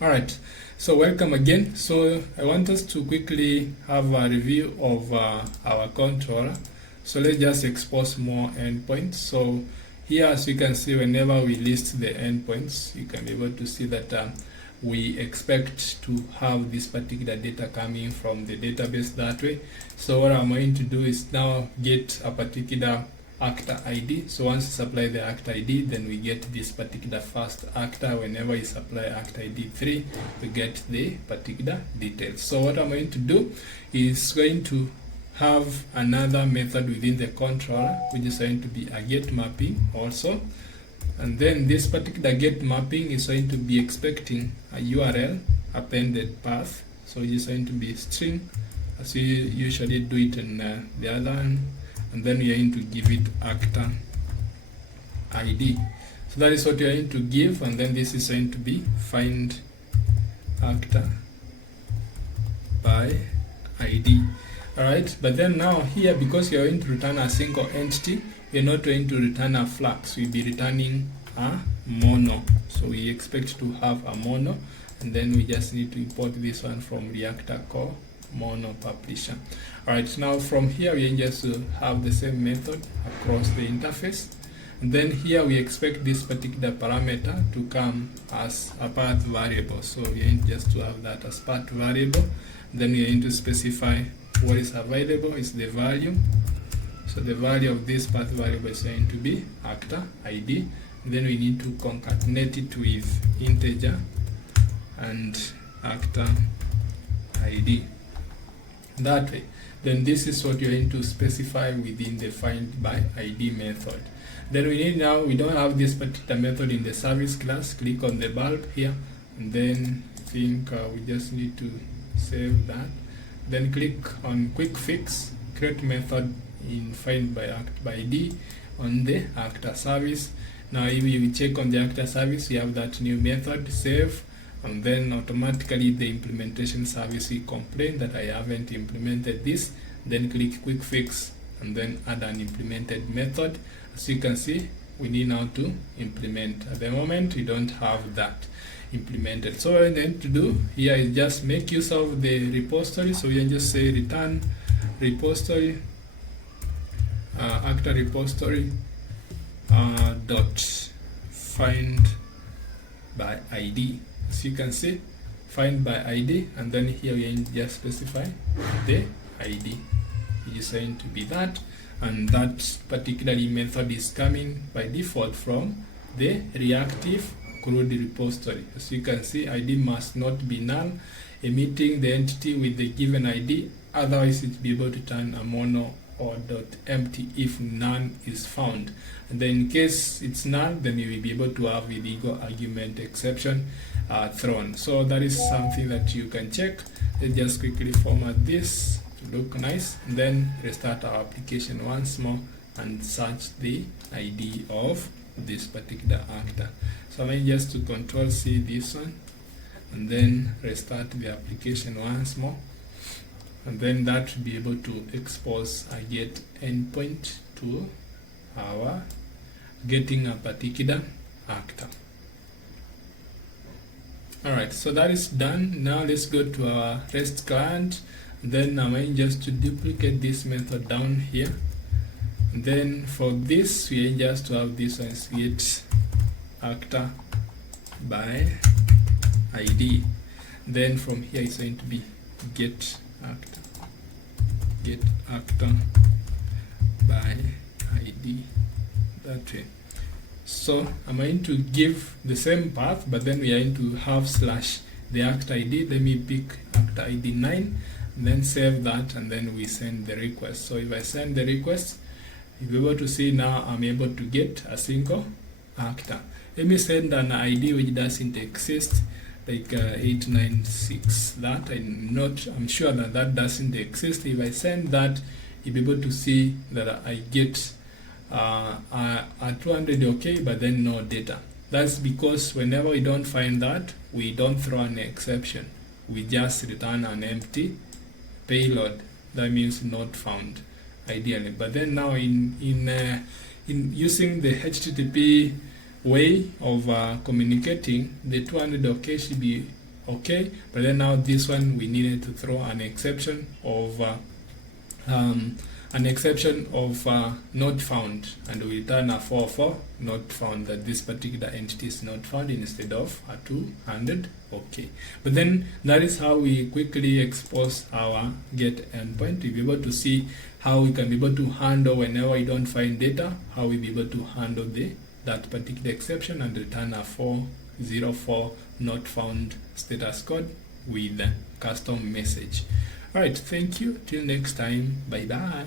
Alright, so welcome again. So I want us to quickly have a review of our controller. So let's just expose more endpoints. So here, as you can see, whenever we list the endpoints, you can be able to see that we expect to have this particular data coming from the database that way. So what I'm going to do is now get a particular actor ID. So once you supply the actor ID, then we get this particular first actor. Whenever you supply actor ID 3, we get the particular details. So what I'm going to do is going to have another method within the controller, which is going to be a get mapping also. And then this particular get mapping is going to be expecting a URL appended path. So it is going to be string, as we usually do it in the other one. And then we are going to give it actor ID. So that is what we are going to give, and then this is going to be find actor by ID. Alright, but then now here, because we are going to return a single entity, we are not going to return a flux, we'll be returning a mono. So we expect to have a mono, and then we just need to import this one from reactor core mono publisher. Alright, now from here we just have the same method across the interface, and then here we expect this particular parameter to come as a path variable. So we are going just to have that as path variable. Then we are going to specify what is available is the value. So the value of this path variable is going to be actor ID. Then we need to concatenate it with integer and actor ID. That way, then this is what you're going to specify within the find by ID method. Then we need now, we don't have this particular method in the service class. Click on the bulb here, and then I think we just need to save that. Then click on quick fix, create method in find by ID on the actor service. Now if you check on the actor service, we have that new method, save. And then automatically the implementation service will complain that I haven't implemented this. Then click quick fix and then add an implemented method. As you can see, we need now to implement. At the moment we don't have that implemented. So what I need to do here is just make use of the repository. So we can just say return repository actor repository dot find by ID. As you can see, find by ID, and then here we just specify the ID, which is going to be that, and that particular method is coming by default from the reactive CRUD repository. As you can see, ID must not be null, emitting the entity with the given ID, otherwise it will be able to turn a mono or .empty if none is found. And then in case it's null, then you will be able to have illegal argument exception thrown. So that is something that you can check. Let's just quickly format this to look nice, and then restart our application once more and search the ID of this particular actor. So I'm going just to Control C this one, and then restart the application once more. And then that will be able to expose a get endpoint to our getting a particular actor. Alright, so that is done. Now let's go to our REST client. Then I'm going just to duplicate this method down here. And then for this, we just to have this one, get actor by ID. Then from here it's going to be get actor by ID, that way. So I'm going to give the same path, but then we are going to have slash the actor ID. Let me pick actor ID 9, then save that, and then we send the request. So if I send the request, you'll be able to see now I'm able to get a single actor. Let me send an ID which doesn't exist, like 896. That I'm sure that that doesn't exist. If I send that, you'll be able to see that I get a 200 okay, but then no data. That's because whenever we don't find that, we don't throw an exception. We just return an empty payload. That means not found, ideally. But then now in using the HTTP way of communicating, the 200 okay should be Okay, but then now this one we needed to throw an exception of not found, and we return a 404 not found, that this particular entity is not found instead of a 200. Okay, but then that is how we quickly expose our get endpoint. We'll be able to see how we can be able to handle whenever we don't find data, how we be able to handle that particular exception and return a 404 not found status code with custom message. All right, thank you. Till next time. Bye bye.